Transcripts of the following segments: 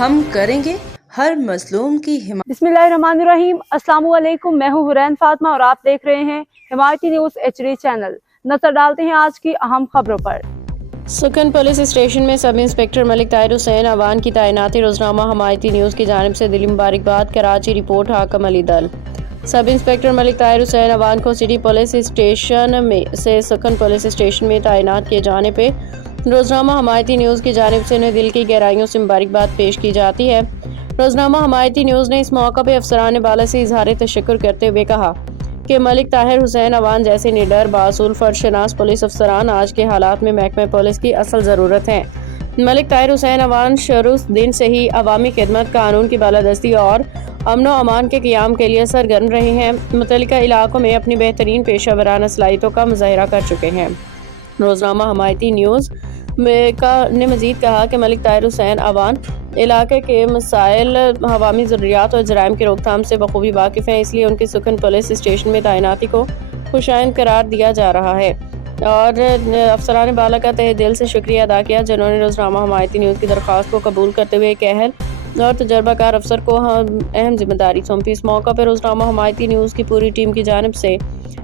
ہم کریں گے ہر مظلوم کی حمایت۔ بسم اللہ الرحمن الرحیم۔ السلام علیکم، میں ہوں حرین فاطمہ اور آپ دیکھ رہے ہیں حمایتی نیوز HD چینل۔ نظر ڈالتے ہیں آج کی اہم خبروں پر۔ سکھن پولیس اسٹیشن میں سب انسپکٹر ملک طاہر حسین اعوان کی تعیناتی۔ روزنامہ حمایتی نیوز کی جانب سے دلی مبارکباد۔ کراچی رپورٹ حاکم علی دل۔ سب انسپکٹر ملک طاہر حسین اعوان کو سٹی پولیس اسٹیشن سے سکھن پولیس اسٹیشن میں تعینات کیے جانے پہ روزنامہ حمایتی نیوز کی جانب سے انہیں دل کی گہرائیوں سے مبارکباد پیش کی جاتی ہے۔ روزنامہ حمایتی نیوز نے اس موقع پہ افسران بالا سے اظہار تشکر کرتے ہوئے کہا کہ ملک طاہر حسین اعوان جیسے نڈر، بااصول، فرشناس پولیس افسران آج کے حالات میں محکمہ پولیس کی اصل ضرورت ہیں۔ ملک طاہر حسین اعوان شروع دن سے ہی عوامی خدمت، قانون کی بالادستی اور امن و امان کے قیام کے لیے سرگرم رہے ہیں۔ متعلقہ علاقوں میں اپنی بہترین پیشہ ورانہ صلاحیتوں کا مظاہرہ کر چکے ہیں۔ روزنامہ حمایتی نیوز نے مزید کہا کہ ملک طاہر حسین اعوان علاقے کے مسائل، عوامی ضروریات اور جرائم کی روک تھام سے بخوبی واقف ہیں، اس لیے ان کی سکھن پولیس اسٹیشن میں تعیناتی کو خوشائند قرار دیا جا رہا ہے اور افسران بالا کا تہہ دل سے شکریہ ادا کیا، جنہوں نے روزنامہ حمایتی نیوز کی درخواست کو قبول کرتے ہوئے ایک اہل اور تجربہ کار افسر کو اہم ذمہ داری سونپی۔ اس موقع پر روزنامہ حمایتی نیوز کی پوری ٹیم کی جانب سے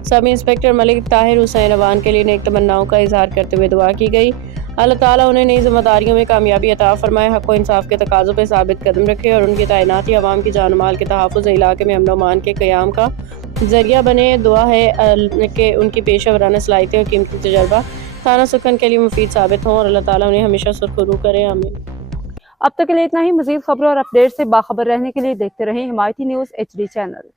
سب انسپکٹر ملک طاہر حسین اعوان کے لیے نیک تمناؤں کا اظہار کرتے ہوئے دعا کی گئی۔ اللہ تعالیٰ انہیں نئی ذمہ داریوں میں کامیابی عطا فرمائے، حق و انصاف کے تقاضوں پہ ثابت قدم رکھے اور ان کی تعیناتی عوام کی جان و مال کے تحفظ، علاقے میں امن و امان کے قیام کا ذریعہ بنے۔ دعا ہے کہ ان کی پیشہ ورانہ صلاحیتیں اور قیمتی تجربہ تھانہ سکھن کے لیے مفید ثابت ہوں اور اللہ تعالیٰ انہیں ہمیشہ سرخرو کرے، آمین۔ اب تک کے لیے اتنا ہی۔ مزید خبروں اور اپڈیٹ سے باخبر رہنے کے لیے دیکھتے رہیں حمایتی نیوز HD چینل۔